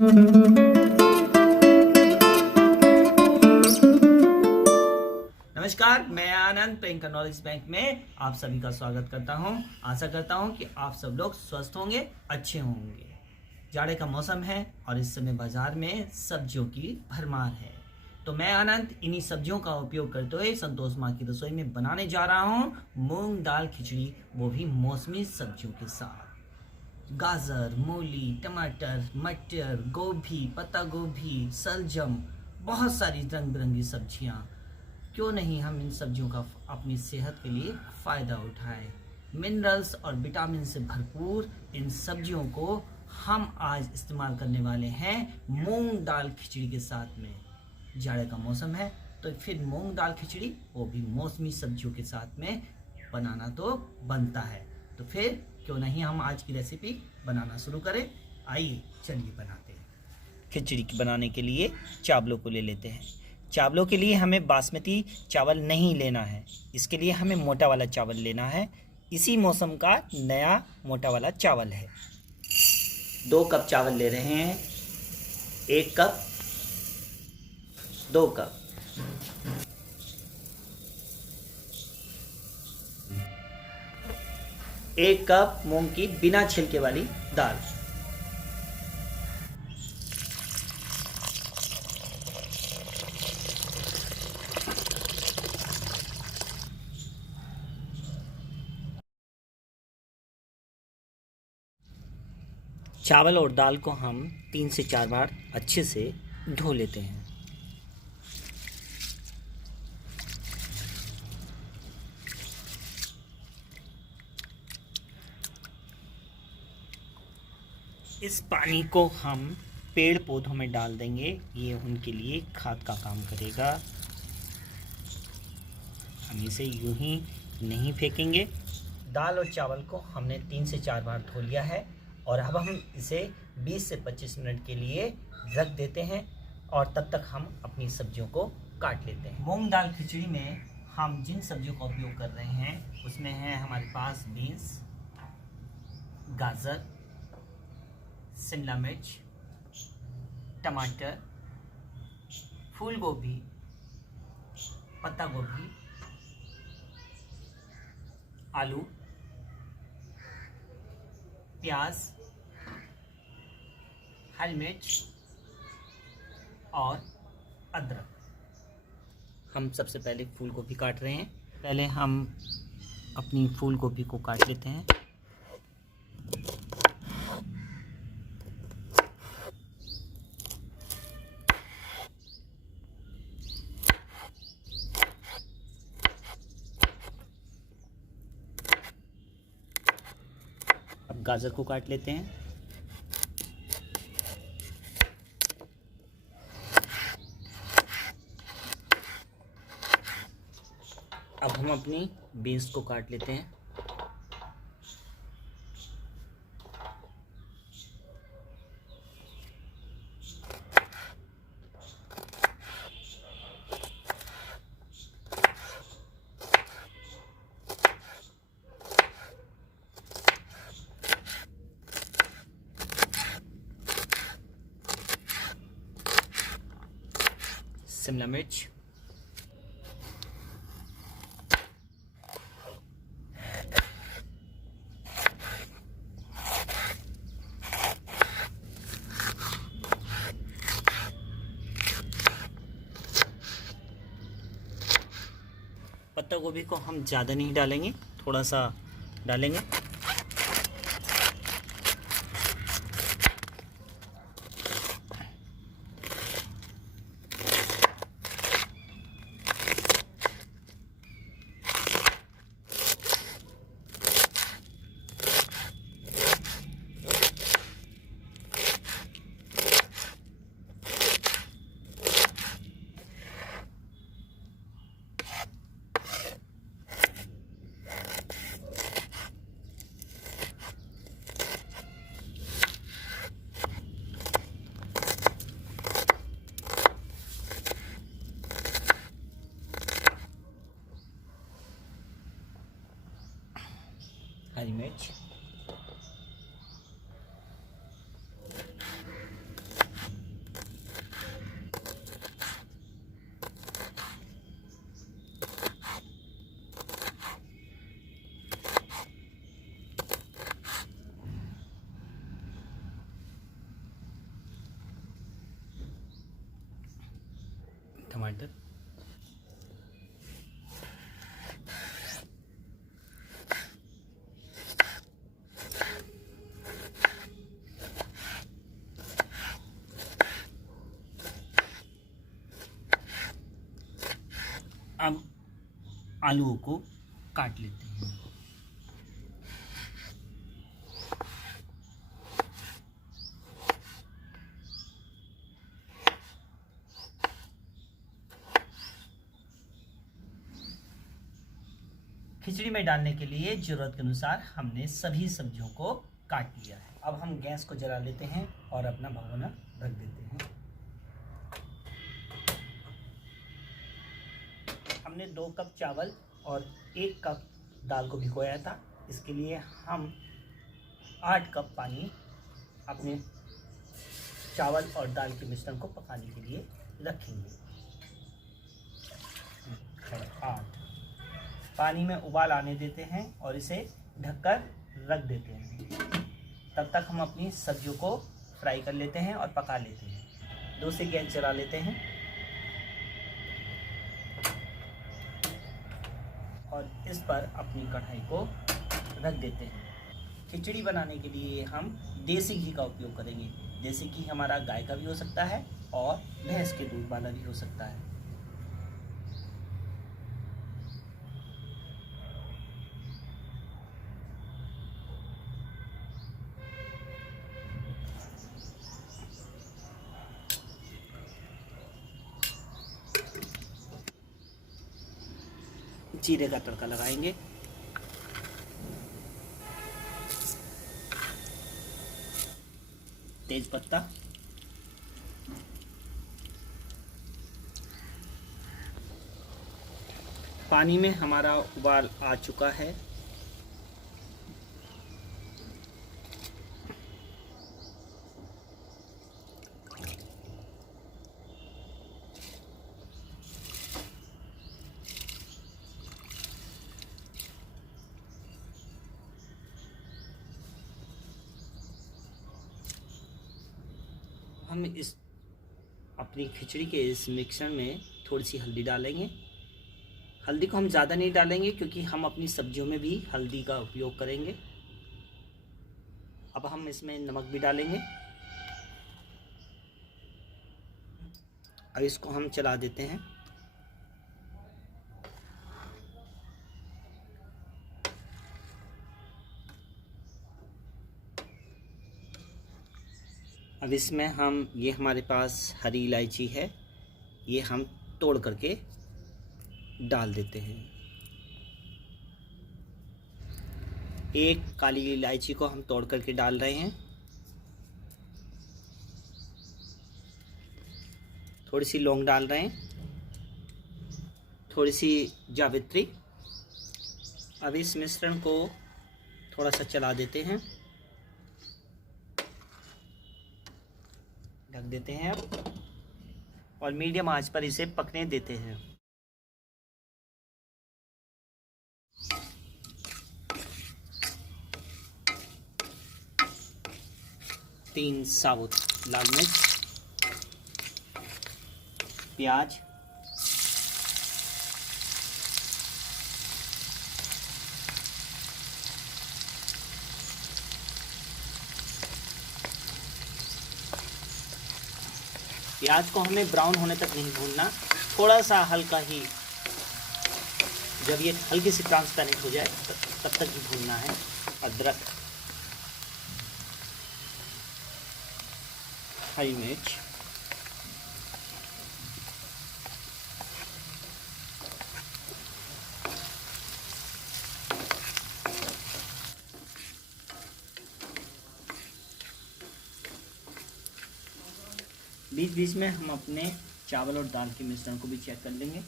नमस्कार, मैं आनंद Priyanka knowledge bank में आप सभी का स्वागत करता हूं। आशा करता हूं कि आप सब लोग स्वस्थ होंगे, अच्छे होंगे। जाड़े का मौसम है और इस समय बाजार में सब्जियों की भरमार है। तो मैं आनंद इन्हीं सब्जियों का उपयोग करते हुए संतोष माँ की रसोई में बनाने जा रहा हूं मूंग दाल खिचड़ी, वो भी मौसमी सब्जियों के साथ। गाजर, मूली, टमाटर, मटर, गोभी, पत्ता गोभी, सलजम, बहुत सारी रंग बिरंगी सब्जियां। क्यों नहीं हम इन सब्जियों का अपनी सेहत के लिए फ़ायदा उठाएं। मिनरल्स और विटामिन से भरपूर इन सब्जियों को हम आज इस्तेमाल करने वाले हैं मूंग दाल खिचड़ी के साथ में। जाड़े का मौसम है तो फिर मूंग दाल खिचड़ी, वो भी मौसमी सब्जियों के साथ में बनाना तो बनता है। तो फिर क्यों नहीं हम आज की रेसिपी बनाना शुरू करें। आइए चलिए बनाते हैं। खिचड़ी बनाने के लिए चावलों को ले लेते हैं। चावलों के लिए हमें बासमती चावल नहीं लेना है, इसके लिए हमें मोटा वाला चावल लेना है। इसी मौसम का नया मोटा वाला चावल है। 2 कप चावल ले रहे हैं। 1 कप, 2 कप, 1 कप मूंग की बिना छिलके वाली दाल, चावल और दाल को हम 3 से 4 बार अच्छे से धो लेते हैं। इस पानी को हम पेड़ पौधों में डाल देंगे, ये उनके लिए खाद का काम करेगा। हम इसे यूं ही नहीं फेंकेंगे। दाल और चावल को हमने 3 से 4 बार धो लिया है और अब हम इसे 20 से 25 मिनट के लिए रख देते हैं और तब तक हम अपनी सब्जियों को काट लेते हैं। मूंग दाल खिचड़ी में हम जिन सब्जियों का उपयोग कर रहे हैं उसमें है हमारे पास बीन्स, गाजर, शिमला मिर्च, टमाटर, फूल गोभी, पत्ता गोभी, आलू, प्याज, हरी मिर्च और अदरक। हम सबसे पहले फूल गोभी काट रहे हैं। पहले हम अपनी फूल गोभी को काट लेते हैं। अब गाजर को काट लेते हैं। अब हम अपनी बीन्स को काट लेते हैं। शिमला मिर्च, पत्ता गोभी को हम ज़्यादा नहीं डालेंगे, थोड़ा सा डालेंगे। टमाटर, अब आलूओं को काट लेते हैं। खिचड़ी में डालने के लिए ज़रूरत के अनुसार हमने सभी सब्जियों को काट लिया है। अब हम गैस को जला लेते हैं और अपना भगोना रख देते हैं। हमने 2 कप चावल और 1 कप दाल को भिगोया था। इसके लिए हम 8 कप पानी अपने चावल और दाल के मिश्रण को पकाने के लिए रखेंगे। 8 पानी में उबाल आने देते हैं और इसे ढककर रख देते हैं। तब तक हम अपनी सब्जियों को फ्राई कर लेते हैं और पका लेते हैं। दूसरी गैस जला लेते हैं और इस पर अपनी कढ़ाई को रख देते हैं। खिचड़ी बनाने के लिए हम देसी घी का उपयोग करेंगे। देसी घी हमारा गाय का भी हो सकता है और भैंस के दूध वाला भी हो सकता है। जीरे का तड़का लगाएंगे। तेज पत्ता, पानी में हमारा उबाल आ चुका है। हम इस अपनी खिचड़ी के इस मिक्सचर में थोड़ी सी हल्दी डालेंगे। हल्दी को हम ज़्यादा नहीं डालेंगे क्योंकि हम अपनी सब्जियों में भी हल्दी का उपयोग करेंगे। अब हम इसमें नमक भी डालेंगे। अब इसको हम चला देते हैं। अब इसमें हम ये हमारे पास हरी इलायची है, ये हम तोड़ करके डाल देते हैं। एक काली इलायची को हम तोड़ करके डाल रहे हैं। थोड़ी सी लौंग डाल रहे हैं, थोड़ी सी जावित्री। अब इस मिश्रण को थोड़ा सा चला देते हैं, ढक देते हैं अब और मीडियम आंच पर इसे पकने देते हैं। तीन साबुत लाल मिर्च, प्याज, प्याज को हमें ब्राउन होने तक नहीं भूनना, थोड़ा सा हल्का ही, जब ये हल्की सी ट्रांसपेरेंट हो जाए तब तक ही भूनना है। अदरक, हरी मिर्च, बीच बीच में हम अपने चावल और दाल के मिश्रण को भी चेक कर लेंगे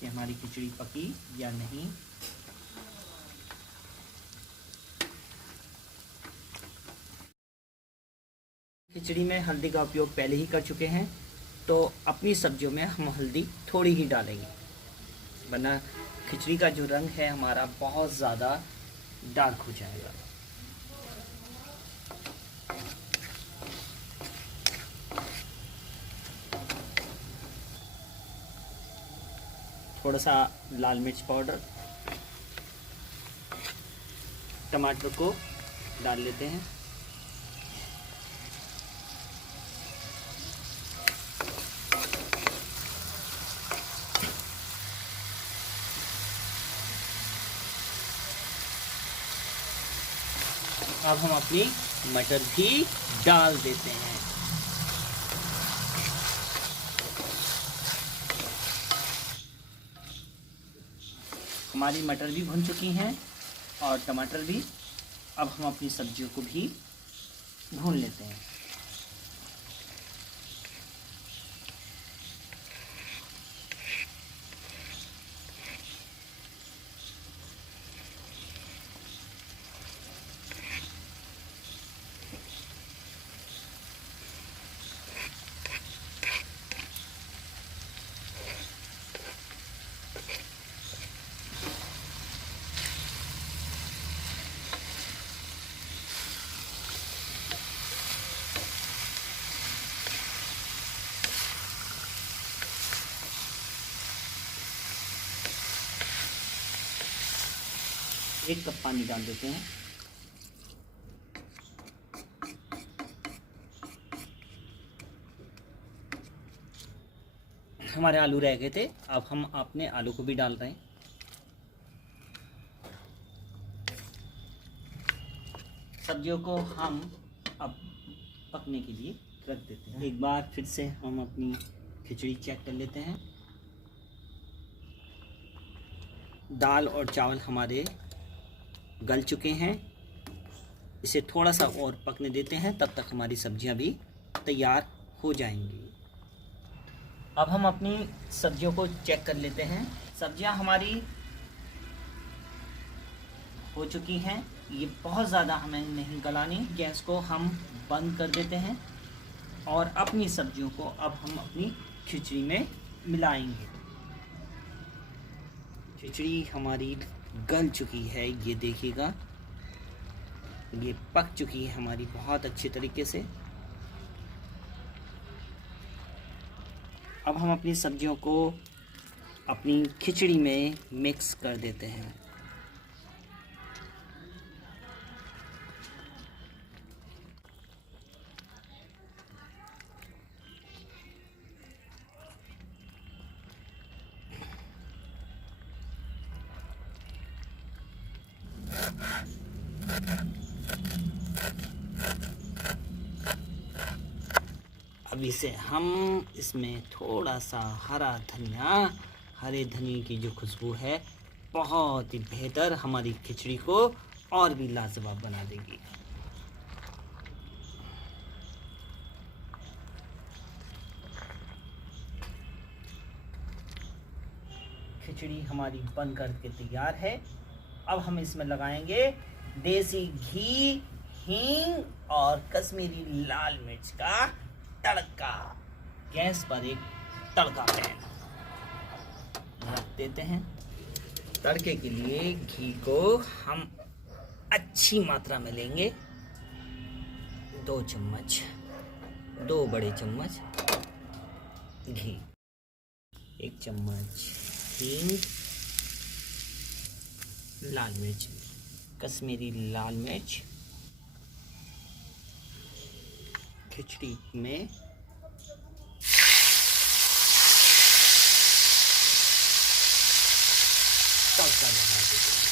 कि हमारी खिचड़ी पकी या नहीं। खिचड़ी में हल्दी का उपयोग पहले ही कर चुके हैं, तो अपनी सब्जियों में हम हल्दी थोड़ी ही डालेंगे, वरना खिचड़ी का जो रंग है हमारा बहुत ज़्यादा डार्क हो जाएगा। थोड़ा सा लाल मिर्च पाउडर, टमाटर को डाल लेते हैं। अब हम अपनी मटर भी डाल देते हैं। हमारी मटर भी भुन चुकी हैं और टमाटर भी। अब हम अपनी सब्जियों को भी भून लेते हैं। एक कप पानी डाल देते हैं। हमारे आलू रह गए थे, अब हम अपने आलू को भी डाल रहे हैं। सब्जियों को हम अब पकने के लिए रख देते हैं। एक बार फिर से हम अपनी खिचड़ी चेक कर लेते हैं। दाल और चावल हमारे गल चुके हैं। इसे थोड़ा सा और पकने देते हैं, तब तक हमारी सब्जियां भी तैयार हो जाएंगी। अब हम अपनी सब्जियों को चेक कर लेते हैं। सब्जियां हमारी हो चुकी हैं। ये बहुत ज़्यादा हमें नहीं गलानी। गैस को हम बंद कर देते हैं और अपनी सब्जियों को अब हम अपनी खिचड़ी में मिलाएंगे। खिचड़ी हमारी गल चुकी है, ये देखिएगा, ये पक चुकी है हमारी बहुत अच्छे तरीके से। अब हम अपनी सब्जियों को अपनी खिचड़ी में मिक्स कर देते हैं। अब इसे हम इसमें थोड़ा सा हरा धनिया, हरे धनिए की जो खुशबू है बहुत ही बेहतर हमारी खिचड़ी को और भी लाजवाब बना देगी। खिचड़ी हमारी बन करके तैयार है। अब हम इसमें लगाएंगे देसी घी, हींग और कश्मीरी लाल मिर्च का तड़का। गैस पर एक तड़का पैन रख देते हैं। तड़के के लिए घी को हम अच्छी मात्रा में लेंगे। 2 चम्मच, 2 बड़े चम्मच घी, 1 चम्मच हींग, लाल मिर्च, कश्मीरी लाल मिर्च खिचड़ी में तड़का लगा देते हैं।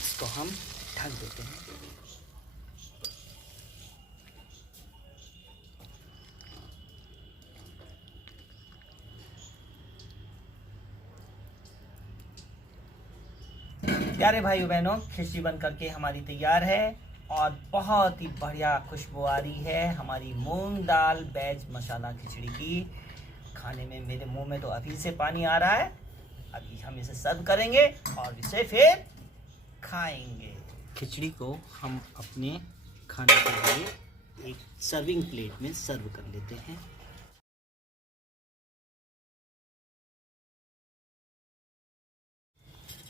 इसको हम ढक देते हैं। प्यारे भाइयों बहनों, खिचड़ी बन करके हमारी तैयार है और बहुत ही बढ़िया खुशबू आ रही है हमारी मूंग दाल वेज मसाला खिचड़ी की। खाने में मेरे मुंह में तो अभी से पानी आ रहा है। अभी हम इसे सर्व करेंगे और इसे फिर खाएंगे। खिचड़ी को हम अपने खाने के लिए एक सर्विंग प्लेट में सर्व कर लेते हैं।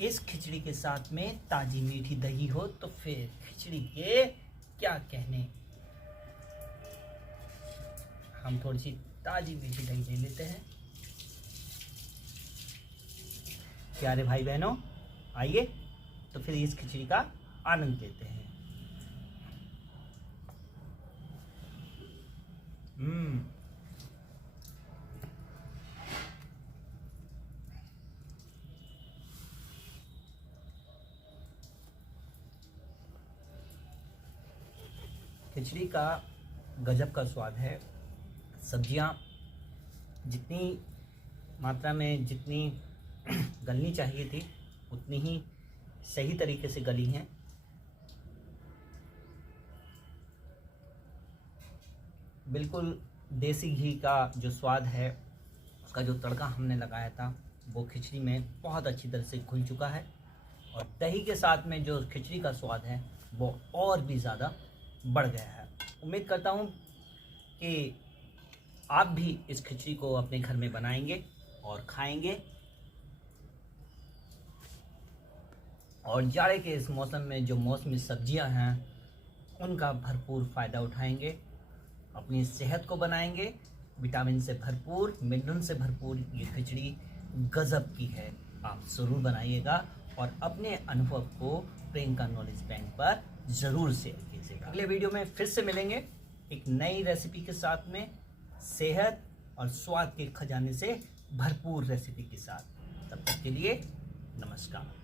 इस खिचड़ी के साथ में ताजी मीठी दही हो तो फिर खिचड़ी के क्या कहने। हम थोड़ी सी ताजी मीठी दही ले लेते हैं। प्यारे भाई बहनों, आइए तो फिर इस खिचड़ी का आनंद लेते हैं। खिचड़ी का गजब का स्वाद है। सब्जियां जितनी मात्रा में जितनी गलनी चाहिए थी उतनी ही सही तरीके से गली हैं। बिल्कुल देसी घी का जो स्वाद है, उसका जो तड़का हमने लगाया था वो खिचड़ी में बहुत अच्छी तरह से घुल चुका है। और दही के साथ में जो खिचड़ी का स्वाद है वो और भी ज़्यादा बढ़ गया है। उम्मीद करता हूँ कि आप भी इस खिचड़ी को अपने घर में बनाएंगे और खाएंगे, और जाड़े के इस मौसम में जो मौसमी सब्जियां हैं उनका भरपूर फ़ायदा उठाएंगे, अपनी सेहत को बनाएंगे। विटामिन से भरपूर, मिनरल से भरपूर ये खिचड़ी गजब की है। आप ज़रूर बनाइएगा और अपने अनुभव को प्रियंका नॉलेज बैंक पर ज़रूर शेयर कीजिएगा। अगले वीडियो में फिर से मिलेंगे एक नई रेसिपी के साथ में, सेहत और स्वाद के खजाने से भरपूर रेसिपी के साथ। तब तक के लिए नमस्कार।